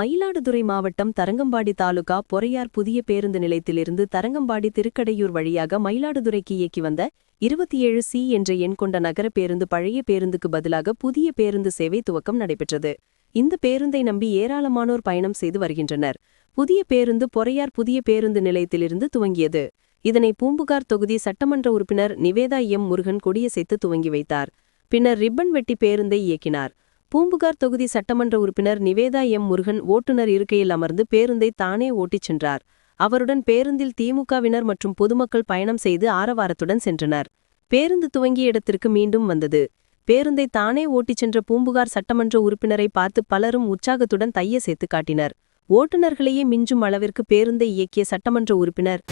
மயிலாடுதுறை மாவட்டம் தரங்கம்பாடி தாலுகா பொறையார் புதிய பேருந்து நிலையத்திலிருந்து தரங்கம்பாடி திருக்கடையூர் வழியாக மயிலாடுதுறைக்கு இயக்கி வந்த இருபத்தி ஏழு சி என்ற எண் கொண்ட நகர பேருந்து பழைய பேருந்துக்கு பதிலாக புதிய பேருந்து சேவை துவக்கம் நடைபெற்றது. இந்த பேருந்தை நம்பி ஏராளமானோர் பயணம் செய்து வருகின்றனர். புதிய பேருந்து பொறையார் புதிய பேருந்து நிலையத்திலிருந்து துவங்கியது. இதனை பூம்புகார் தொகுதி சட்டமன்ற உறுப்பினர் நிவேதா எம் முருகன் கொடியசைத்து துவங்கி வைத்தார். பின்னர் ரிப்பன் வெட்டி பேருந்தை இயக்கினார். பூம்புகார் தொகுதி சட்டமன்ற உறுப்பினர் நிவேதா எம். முருகன் ஓட்டுநர் இருக்கையில் அமர்ந்து பேருந்தை தானே ஓட்டிச் சென்றார். அவருடன் பேருந்தில் திமுகவினர் மற்றும் பொதுமக்கள் பயணம் செய்து ஆரவாரத்துடன் சென்றனர். பேருந்து துவங்கிய இடத்திற்கு மீண்டும் வந்தது. பேருந்தை தானே ஓட்டிச் சென்ற பூம்புகார் சட்டமன்ற உறுப்பினரை பார்த்து பலரும் உற்சாகத்துடன் தைய சேர்த்து காட்டினர். ஓட்டுநர்களையே மிஞ்சும் அளவிற்கு பேருந்தை இயக்கிய சட்டமன்ற உறுப்பினர்